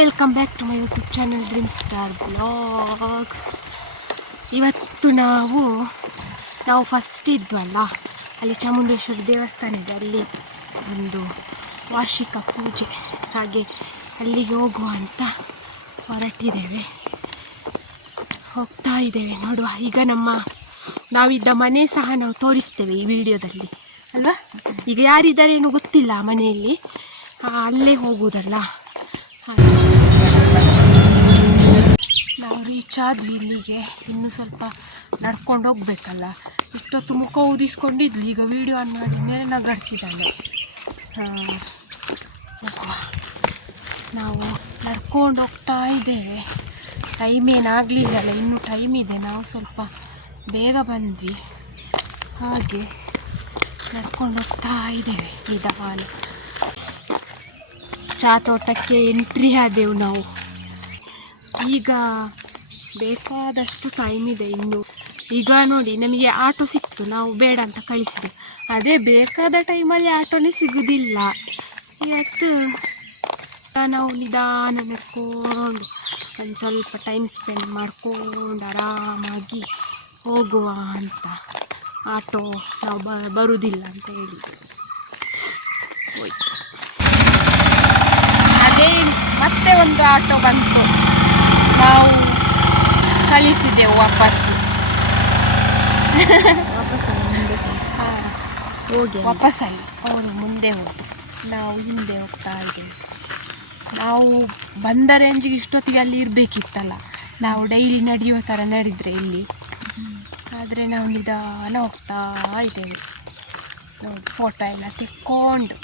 Welcome back to my YouTube channel dream star blogs ಇವತ್ತು ನಾವು ನಾವು ಫಸ್ಟ್ ಇದ್ವಲ್ಲ ಅಲ್ಲಿ ಚಾಮುಂಡೇಶ್ವರಿ ದೇವಸ್ಥಾನ ಇದೆ, ಅಲ್ಲಿ ಒಂದು ವಾರ್ಷಿಕ ಪೂಜೆ. ಹಾಗೆ ಅಲ್ಲಿಗೆ ಹೋಗುವ ಅಂತ ಹೊರಟಿದ್ದೇವೆ. ಹೋಗ್ತಾ ಇದ್ದೇವೆ, ನೋಡುವ. ಈಗ ನಮ್ಮ, ನಾವಿದ್ದ ಮನೆ ಸಹ ನಾವು ತೋರಿಸ್ತೇವೆ ಈ ವಿಡಿಯೋದಲ್ಲಿ, ಅಲ್ವಾ? ಈಗ ಯಾರಿದ್ದಾರೆ ಗೊತ್ತಿಲ್ಲ ಮನೆಯಲ್ಲಿ. ಅಲ್ಲೇ ಹೋಗುವುದಲ್ಲ. ಹಾಗೆ. ನಾವು ರೀಚ್ ಆದ್ವಿ ಇಲ್ಲಿಗೆ. ಇನ್ನು ಸ್ವಲ್ಪ ನಡ್ಕೊಂಡು ಹೋಗ್ಬೇಕಲ್ಲ. ಇಷ್ಟೊತ್ತು ಮುಖ ಊದಿಸ್ಕೊಂಡಿದ್ವಿ ಈಗ ವಿಡಿಯೋ ಆನ್ ಮಾಡಿ ಮೇಲೆ ನಗಾಡ್ತಿದ್ದಾನೆ. ನಾವು ನಡ್ಕೊಂಡು ಹೋಗ್ತಾ ಇದ್ದೇವೆ. ಟೈಮ್ ಏನಾಗಲಿಲ್ಲಲ್ಲ ಇನ್ನೂ ಟೈಮ್ ಇದೆ. ನಾವು ಸ್ವಲ್ಪ ಬೇಗ ಬಂದ್ವಿ. ಹಾಗೆ ನಡ್ಕೊಂಡು ಹೋಗ್ತಾ ಇದ್ದೇವೆ. ನಿಧಾನ. ಚಾ ತೋಟಕ್ಕೆ ಎಂಟ್ರಿ ಆದೆವು ನಾವು. ಈಗ ಬೇಕಾದಷ್ಟು ಟೈಮ್ ಇದೆ ಇನ್ನು. ಈಗ ನೋಡಿ, ನಮಗೆ ಆಟೋ ಸಿಕ್ತು. ನಾವು ಬೇಡ ಅಂತ ಕಳಿಸಿದೆ. ಅದೇ ಬೇಕಾದ ಟೈಮಲ್ಲಿ ಆಟೋನೇ ಸಿಗುವುದಿಲ್ಲ ಇವತ್ತು ನಾವು ನಿಧಾನ ನಡ್ಕೊಂಡು ಒಂದು ಸ್ವಲ್ಪ ಟೈಮ್ ಸ್ಪೆಂಡ್ ಮಾಡ್ಕೊಂಡು ಆರಾಮಾಗಿ ಹೋಗುವ ಅಂತ. ಆಟೋ ನಾವು ಬರುವುದಿಲ್ಲ ಅಂತ ಹೇಳಿ. ಅದೇ ಮತ್ತೆ ಒಂದು ಆಟೋ ಬಂತು. ನಾವು ಕಳಿಸಿದೆವು ವಾಪಸ್. ವಾಪಸ್ ಹೋಗಿ. ವಾಪಸ್ಸಾಗಿ ಅವರು ಮುಂದೆ ಹೋಗಿ ನಾವು ಹಿಂದೆ ಹೋಗ್ತಾ ಇದ್ದೇವೆ. ನಾವು ಬಂದ ರೇಂಜಿಗೆ ಇಷ್ಟೊತ್ತಿಗೆ ಅಲ್ಲಿ ಇರಬೇಕಿತ್ತಲ್ಲ. ನಾವು ಡೈಲಿ ನಡೆಯುವ ಥರ ನಡೆದರೆ ಇಲ್ಲಿ ಆದರೆ ನಾವು ನಿಧಾನ ಹೋಗ್ತಾ ಇದ್ದೇವೆ. ನೋಡಿ ಫೋಟೋ ಎಲ್ಲ ತೆಕ್ಕೊಂಡು.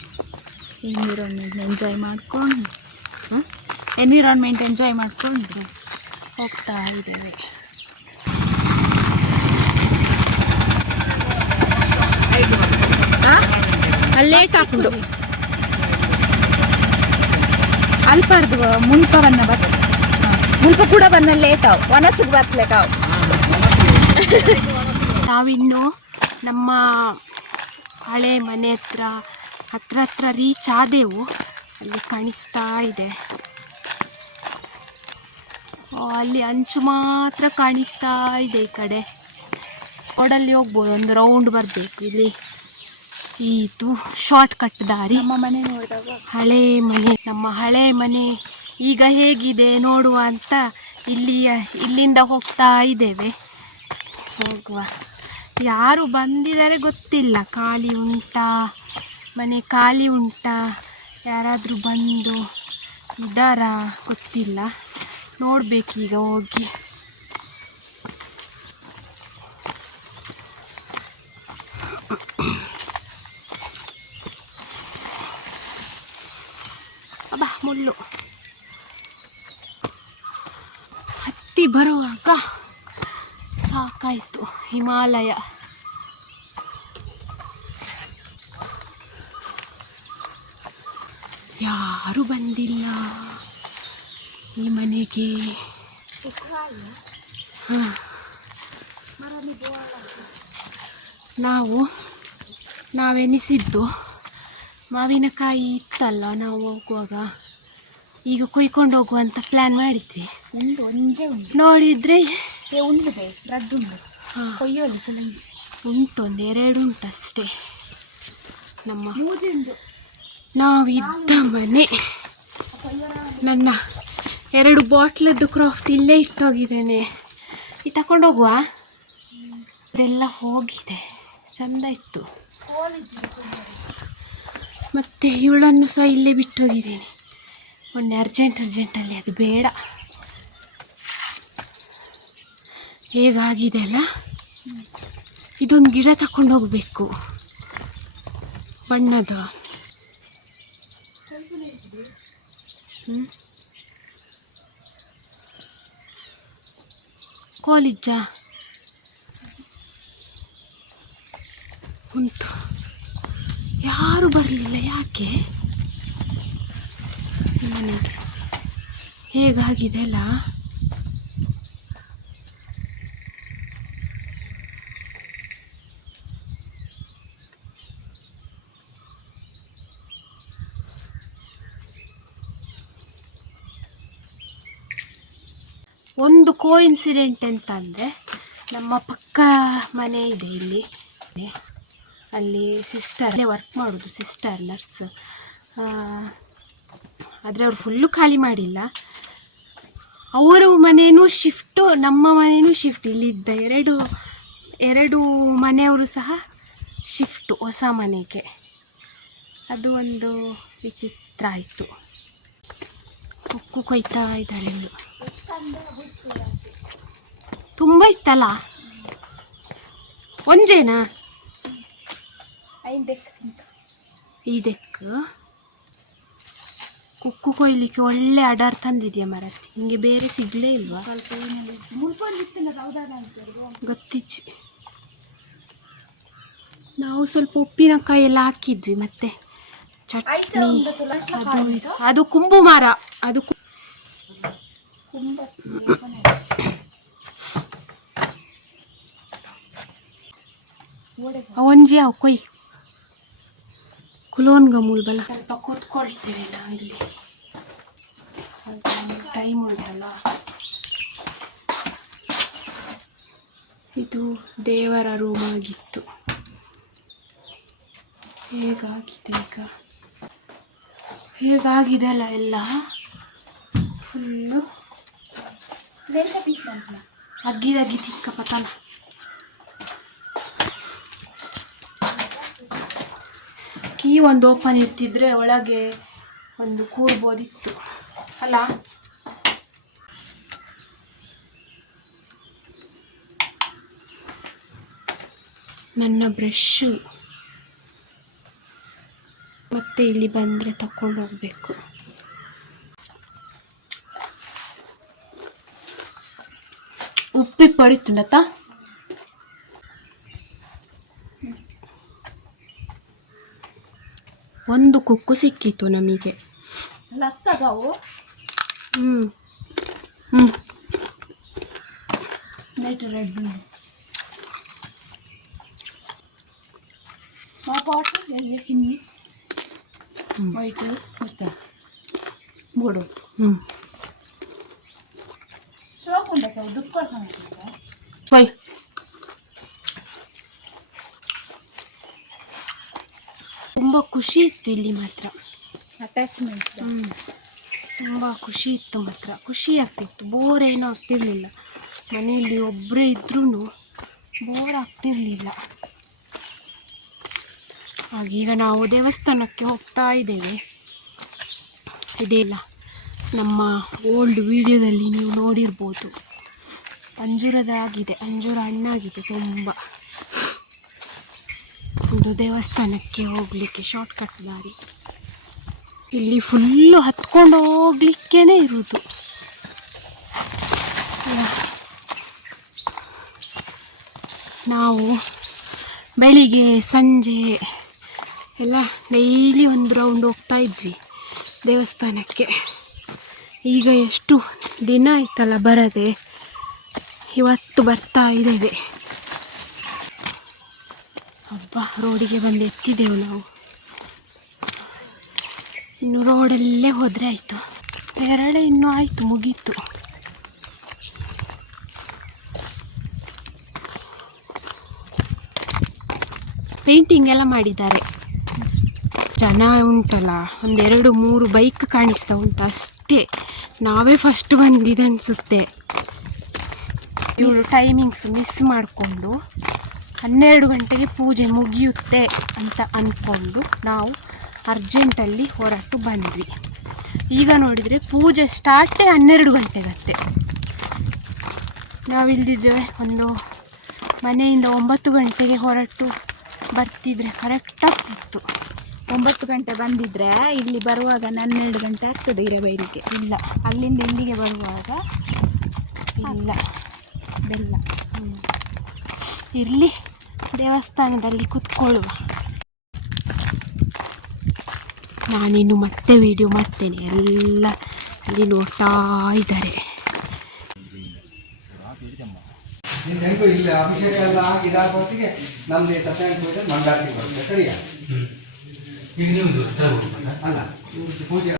ಎನ್ವಿರಾನ್ಮೆಂಟ್ ಎಂಜಾಯ್ ಮಾಡ್ಕೊಂಡು. ಎನ್ವಿರಾನ್ಮೆಂಟ್ ಎಂಜಾಯ್ ಮಾಡಿಕೊಂಡು ಹೋಗ್ತಾ ಇದ್ದೇವೆ. ಅಲ್ಲೇ ಸಾಕು ಅಲ್ಪರ್ದು ಮುಲ್ಪ ಬನ್ನ ಬಸ್. ಮುಲ್ಪ ಕೂಡ ಬನ್ನ ಲೇಟ್ ಆವು. ಒನಸಿಗೆ ಬರ್ತಲೇಟ್ ಆವು. ನಾವಿನ್ನು ನಮ್ಮ ಹಳೆ ಮನೆ ಹತ್ರ ಹತ್ರ ಹತ್ರ ರೀಚ್ ಆದೆವು. ಅಲ್ಲಿ ಕಾಣಿಸ್ತಾ ಇದೆ. ಅಲ್ಲಿ ಅಂಚು ಮಾತ್ರ ಕಾಣಿಸ್ತಾ ಇದೆ ಈ ಕಡೆ. ಕೊಡಲ್ಲಿ ಹೋಗ್ಬೋದು ಒಂದು ರೌಂಡ್ ಬರಬೇಕು ಇಲ್ಲಿ. ಈತು ಶಾರ್ಟ್ ಕಟ್ ದಾರಿ. ನಮ್ಮ ಮನೆ ನೋಡಿದಾಗ. ಹಳೆ ಮನೆ ನಮ್ಮ ಹಳೆ ಮನೆ. ಈಗ ಹೇಗಿದೆ ನೋಡುವ ಅಂತ ಇಲ್ಲಿ ಇಲ್ಲಿಂದ ಹೋಗ್ತಾ ಇದ್ದೇವೆ. ಹೋಗುವ. ಯಾರು ಬಂದಿದ್ದಾರೆ ಗೊತ್ತಿಲ್ಲ. ಖಾಲಿ ಉಂಟಾ ಮನೆ ಖಾಲಿ ಉಂಟಾ. ಯಾರಾದರೂ ಬಂದು ಇದ್ದಾರಾ ಗೊತ್ತಿಲ್ಲ. ನೋಡಬೇಕೀಗ ಹೋಗಿ. ಅಬ್ಬಾ ಮುಳ್ಳು. ಹತ್ತಿ ಬರುವಾಗ ಸಾಕಾಯಿತು ಹಿಮಾಲಯ. ಯಾರು ಬಂದಿಲ್ಲ? ಈ ಮನೆಗೆ. ಹಾಂ. ನಾವು ನಾವೆನಿಸಿದ್ದು ಮಾವಿನಕಾಯಿ ಇತ್ತಲ್ಲ ನಾವು ಹೋಗುವಾಗ? ಈಗ ಕುಯ್ಕೊಂಡು ಹೋಗುವಂತ ಪ್ಲ್ಯಾನ್ ಮಾಡಿದ್ವಿ. ಒಂದು ಒಂಜೆ ಉಂಟು. ನೋಡಿದ್ರೆ ಉಂಟು ರದ್ದು ಉಂಟು ಹಾ, ಉಂಟು ಒಂದು ಎರಡು ಉಂಟಷ್ಟೇ. ನಮ್ಮ ಮೂಜಿ ಉಂಟು. ನಾವಿದ್ದ ಮನೆ. ನನ್ನ ಎರಡು ಬಾಟ್ಲದ್ದು ಕ್ರಾಫ್ಟ್ ಇಲ್ಲೇ ಇಟ್ಟೋಗಿದ್ದೇನೆ. ಈ ತಗೊಂಡೋಗುವ ಅದೆಲ್ಲ ಹೋಗಿದೆ. ಚಂದ ಇತ್ತು. ಮತ್ತು ಇವಳನ್ನು ಸಹ ಇಲ್ಲೇ ಬಿಟ್ಟೋಗಿದ್ದೀನಿ. ಮೊನ್ನೆ ಅರ್ಜೆಂಟ್, ಅರ್ಜೆಂಟಲ್ಲಿ, ಅದು ಬೇಡ. ಹೇಗಾಗಿದೆ ಅಲ್ಲ? ಇದೊಂದು ಗಿಡ ತಕೊಂಡು ಹೋಗಬೇಕು ಬಣ್ಣದ. ಹ್ಮ್? ಕಾಲೇಜಾ? ಉಂಟು. ಯಾರು ಬರಲಿಲ್ಲ ಯಾಕೆ? ಮನೆಗೆ. ಹೇಗಾಗಿದೆ ಅಲ್ಲ ಒಂದು ಕೋ ಇನ್ಸಿಡೆಂಟ್ ಅಂತಂದರೆ ನಮ್ಮ ಪಕ್ಕ ಮನೆ ಇದೆ ಇಲ್ಲಿ. ಅಲ್ಲಿ ಸಿಸ್ಟರ್ ವರ್ಕ್ ಮಾಡೋದು ಸಿಸ್ಟರ್ ನರ್ಸ್ ಆದರೆ ಅವರು ಫುಲ್ಲು ಖಾಲಿ ಮಾಡಿಲ್ಲ. ಅವರ ಮನೆಯೂ ಶಿಫ್ಟು ನಮ್ಮ ಮನೆಯೂ ಶಿಫ್ಟ್ ಇಲ್ಲಿದ್ದ ಎರಡು ಎರಡು ಮನೆಯವರು ಸಹ ಶಿಫ್ಟು ಹೊಸ ಮನೆಗೆ. ಅದು ಒಂದು ವಿಚಿತ್ರ ಆಯಿತು. ಉಕ್ಕು ಕೊಯ್ತಾ ಇದ್ದಾಳೆ ತುಂಬ ಇತ್ತಲ್ಲ? ಒಂಜೇನಾ ಇದಕ್ಕೆ ಕುಕ್ಕು ಕೊಯ್ಲಿಕ್ಕೆ ಒಳ್ಳೆ ಅಡರ್ ತಂದಿದ್ಯಾ ಮರ ನಿಂಗೆ ಬೇರೆ ಸಿಗ್ಲೇ ಇಲ್ವಾ? ಗೊತ್ತಿಚ್ಚಿ. ನಾವು ಸ್ವಲ್ಪ ಉಪ್ಪಿನಕಾಯಿ ಎಲ್ಲ ಹಾಕಿದ್ವಿ ಮತ್ತೆ. ಚಟ್ನಿ ಅದು. ಅದು ಕುಂಬು ಮರ ಅದು ಕು- ಒಂಜಿ ಅವು ಕೊಯ್. ಕುಲೋನ್ ಗಮೂಲ್ ಬಲ. ಸ್ವಲ್ಪ ಕೂತ್ಕೊಳ್ತೇವೆ ನಾವಿಲ್ಲಿ ಟೈಮ್ ಉಂಟಲ್ಲ. ಇದು ದೇವರ ರೂಮ್ ಆಗಿತ್ತು. ಹೇಗಾಗಿದೆ ಈಗ? ಹೇಗಾಗಿದೆ ಅಲ್ಲ ಎಲ್ಲ? ಫುಲ್ಲು ಅಗ್ಗಿದಗ್ಗಿ ಚಿಕ್ಕ ಪತನ ಕೀ ಒಂದು ಓಪನ್ ಇರ್ತಿದ್ರೆ ಒಳಗೆ ಒಂದು ಕೂರ್ಬೋದಿತ್ತು. ಅಲ್ಲ? ನನ್ನ ಬ್ರಷ್ ಮತ್ತೆ ಇಲ್ಲಿ ಬಂದರೆ ತಕೊಂಡು ಹೋಗ್ಬೇಕು. ಮಾಡಿ ತಿನ್ನತ್ತಾ ಒಂದು ಕುಕ್ಕು ಸಿಕ್ಕಿತು ನಮಗೆ. ಹ್ಞೂ ಹ್ಞೂ ಕಿನ್ನಿ ವೈಟ್ ಮತ್ತೆ ಮೂಡು. ಹ್ಞೂ ದುಡ್ಡು ಕೊಡ್ತಾನೆ ಹೋಯ್ ತುಂಬ ಖುಷಿ ಇತ್ತು ಇಲ್ಲಿ ಮಾತ್ರ. ಅಟ್ಯಾಚ್ಮೆಂಟ್ ಹ್ಞೂ ತುಂಬ ಖುಷಿ ಇತ್ತು ಮಾತ್ರ. ಖುಷಿ ಆಗ್ತಿತ್ತು. ಬೋರ್ ಏನೂ ಆಗ್ತಿರ್ಲಿಲ್ಲ. ಮನೆಯಲ್ಲಿ ಒಬ್ಬರೇ ಇದ್ರೂ ಬೋರ್ ಆಗ್ತಿರ್ಲಿಲ್ಲ. ಹಾಗೀಗ ನಾವು ದೇವಸ್ಥಾನಕ್ಕೆ ಹೋಗ್ತಾ ಇದ್ದೇವೆ. ಇದೆಲ್ಲ ನಮ್ಮ ಓಲ್ಡ್ ವಿಡಿಯೋದಲ್ಲಿ ನೀವು ನೋಡಿರ್ಬೋದು. ಅಂಜೂರದಾಗಿದೆ, ಅಂಜೂರ ಹಣ್ಣಾಗಿದೆ ತುಂಬ. ಒಂದು ದೇವಸ್ಥಾನಕ್ಕೆ ಹೋಗಲಿಕ್ಕೆ ಶಾರ್ಟ್ಕಟ್ ದಾರಿ. ಇಲ್ಲಿ ಫುಲ್ಲು ಹತ್ಕೊಂಡು ಹೋಗ್ಲಿಕ್ಕೇನೆ ಇರುವುದು ನಾವು ಬೆಳಿಗ್ಗೆ, ಸಂಜೆ ಎಲ್ಲ ಡೈಲಿ ಒಂದು ರೌಂಡ್ ಹೋಗ್ತಾ ಇದ್ವಿ ದೇವಸ್ಥಾನಕ್ಕೆ. ಈಗ ಎಷ್ಟು ದಿನ ಆಯ್ತಲ್ಲ ಬರದೆ? ಇವತ್ತು ಬರ್ತಾ ಇದ್ದೇವೆ. ಅಬ್ಬ, ರೋಡಿಗೆ ಬಂದು ಎತ್ತಿದ್ದೆವು ನಾವು. ಇನ್ನು ರೋಡಲ್ಲೇ ಹೋದರೆ ಆಯಿತು. ಎರಡೇ ಇನ್ನೂ ಆಯಿತು, ಮುಗೀತು. ಪೇಂಟಿಂಗ್ ಎಲ್ಲ ಮಾಡಿದ್ದಾರೆ. ಜನ ಉಂಟಲ್ಲ, ಒಂದೆರಡು ಮೂರು ಬೈಕ್ ಕಾಣಿಸ್ತಾ ಉಂಟು ಅಷ್ಟೇ. ನಾವೇ ಫಸ್ಟ್ ಬಂದಿದೆ ಅನಿಸುತ್ತೆ. ಇವಳು ಟೈಮಿಂಗ್ಸ್ ಮಿಸ್ ಮಾಡಿಕೊಂಡು ಹನ್ನೆರಡು ಗಂಟೆಗೆ ಪೂಜೆ ಮುಗಿಯುತ್ತೆ ಅಂತ ಅಂದ್ಕೊಂಡು ನಾವು ಅರ್ಜೆಂಟಲ್ಲಿ ಹೊರಟು ಬಂದ್ವಿ. ಈಗ ನೋಡಿದರೆ ಪೂಜೆ ಸ್ಟಾರ್ಟೇ ಹನ್ನೆರಡು ಗಂಟೆಗತ್ತೆ. ನಾವಿಲ್ದಿದ್ರೆ ಒಂದು ಮನೆಯಿಂದ ಒಂಬತ್ತು ಗಂಟೆಗೆ ಹೊರಟು ಬರ್ತಿದ್ರೆ ಕರೆಕ್ಟ್ ಆಗ್ತಿತ್ತು. ಒಂಬತ್ತು ಗಂಟೆ ಬಂದಿದ್ರೆ ಇಲ್ಲಿ ಬರುವಾಗ ಹನ್ನೆರಡು ಗಂಟೆ ಆಗ್ತದೆ ಇರಬೈರಿಗೆ. ಇಲ್ಲ. ಅಲ್ಲಿಂದ ಇಲ್ಲಿಗೆ ಬರುವಾಗ ಇಲ್ಲ. ಬೆಲ್ಲ ಇರಲಿ ದೇವಸ್ಥಾನದಲ್ಲಿ ಕುತ್ಕೊಳ್ಳುವ. ನಾನಿನ್ನು ಮತ್ತೆ ವಿಡಿಯೋ ಮಾಡ್ತೇನೆ. ಎಲ್ಲ ಅಲ್ಲಿ ನೋಡ್ತಾ ಇದ್ದಾರೆ. ಹೆಂಗು ಇಲ್ಲ ಅಭಿಷೇಕ ಎಲ್ಲ ಹೊತ್ತಿಗೆ ನಮ್ದು ಸತ್ಯನಾರಾಯಣ ಪೂಜೆ ಬರುತ್ತೆ. ಸರಿಯಾ? ಅಲ್ಲ ಪೂಜೆ.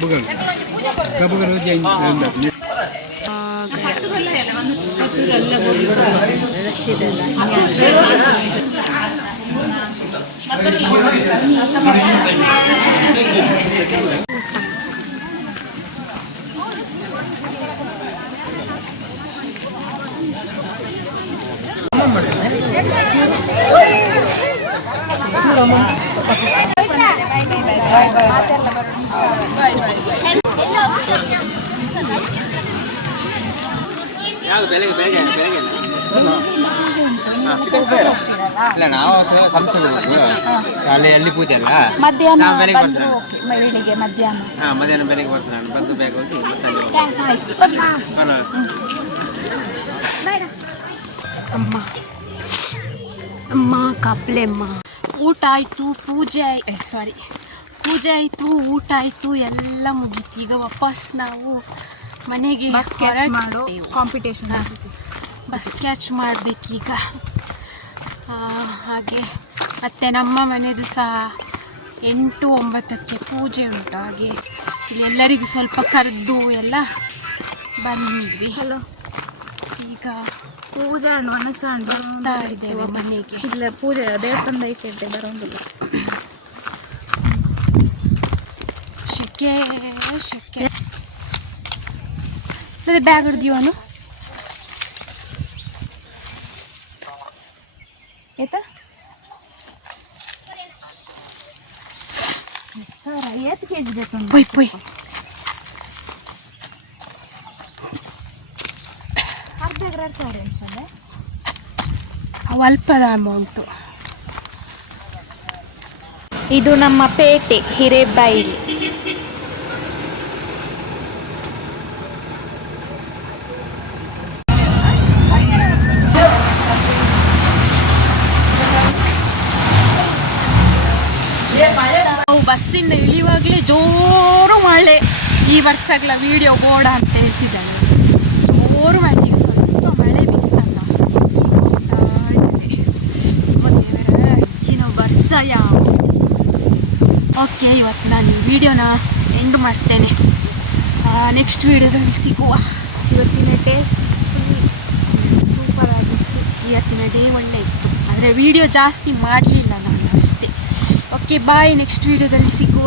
കബുകൾ. കബുകൾ ജയിച്ചിട്ടുണ്ട് ಇಲ್ಲ ನಾವು ಸಂಸ್ಥೆ ಅಲ್ಲಿ ಅಲ್ಲಿ ಪೂಜೆ ಅಲ್ಲ ಮಧ್ಯಾಹ್ನ ಬೆಳಿಗ್ಗೆ. ಓಕೆ ಬೆಳಿಗ್ಗೆ ಮಧ್ಯಾಹ್ನ. ಹಾಂ ಮಧ್ಯಾಹ್ನ ಬೆಳಿಗ್ಗೆ ಬರ್ತೀನಿ ನಾನು ಬಂದು ಬೇಕು ಅಂತ. ಅಮ್ಮ. ಅಮ್ಮ ಕಪ್ಲೆಮ್ಮ. ಊಟ ಆಯ್ತು ಪೂಜೆ ಸಾರಿ ಪೂಜೆ ಆಯಿತು ಊಟ ಆಯಿತು ಎಲ್ಲ ಮುಗೀತು. ಈಗ ವಾಪಸ್ ನಾವು ಮನೆಗೆ ಬಸ್ ಕ್ಯಾಚ್ ಮಾಡು. ಕಾಂಪಿಟೇಷನ್ ಬಸ್ ಕ್ಯಾಚ್ ಮಾಡಬೇಕೀಗ. ಹಾಗೆ ಮತ್ತು ನಮ್ಮ ಮನೆಯದು ಸಹ ಎಂಟು ಒಂಬತ್ತಕ್ಕೆ ಪೂಜೆ ಉಂಟು. ಹಾಗೆ ಎಲ್ಲರಿಗೂ ಸ್ವಲ್ಪ ಕರೆದು ಎಲ್ಲ ಬಂದಿದ್ವಿ ಹಲೋ ಈಗ ಪೂಜೆ ಹಣ್ಣು ಅನಸ ಹಣ್ಣು ಬರ್ತಾ ಇದ್ದೇವೆ ಮನೆಗೆ. ಇಲ್ಲ ಪೂಜೆ ದೇವಸ್ಥಾನದ ಐತೆ ಬರೋದಿಲ್ಲ ಶೆಕೆ ಶೆಕೆ ಮತ್ತೆ ಬ್ಯಾಗ್ ಹಿಡ್ದೀವನು ಆಯ್ತಾ? ಸರ್ ಐವತ್ತು ಕೆ ಜಿ ಬೇಕು ಪೊಯ್ ಪೊಯ್. ಅರ್ಧ ಎರಡು ಸಾವಿರ ಅನ್ಕೊಂಡೆ. ಅವು ಅಲ್ಪದ ಅಮೌಂಟು ಇದು ನಮ್ಮ ಪೇಟೆ ಹಿರೇಬೈಲಿ. ಬಸ್ಸಿಂದ ಇಳಿಯುವಾಗಲೇ ಜೋರು ಮಳೆ. ಈ ವರ್ಷಗಳ ವಿಡಿಯೋ ಬೋಡ ಅಂತ ಹೇಳ್ತಿದ್ದಾನೆ ಜೋರು ಮಳೆ. ಈಗ ಸ್ವಲ್ಪ ಮಳೆ ಬಿತ್ತಲ್ಲ. ಮತ್ತೆ ಹೆಚ್ಚಿನ ವರ್ಷ ಯಾವ ಓಕೆ ಇವತ್ತು ನಾನು ಈ ವಿಡಿಯೋನ ಎಂಡ್ ಮಾಡ್ತೇನೆ. ನೆಕ್ಸ್ಟ್ ವಿಡಿಯೋದಲ್ಲಿ ಸಿಗುವ. ಇವತ್ತಿನ ಟೇಸ್ಟ್ ಸೂಪರ್ ಆಗಿತ್ತು. ಇವತ್ತಿನ ಡೇ ಒಳ್ಳೆ ಇತ್ತು. ಆದರೆ ವಿಡಿಯೋ ಜಾಸ್ತಿ ಮಾಡಲಿಲ್ಲ ನಾನು ಓಕೆ ಬಾಯ್ ನೆಕ್ಸ್ಟ್ ವಿಡಿಯೋದಲ್ಲಿ ಸಿಗುವ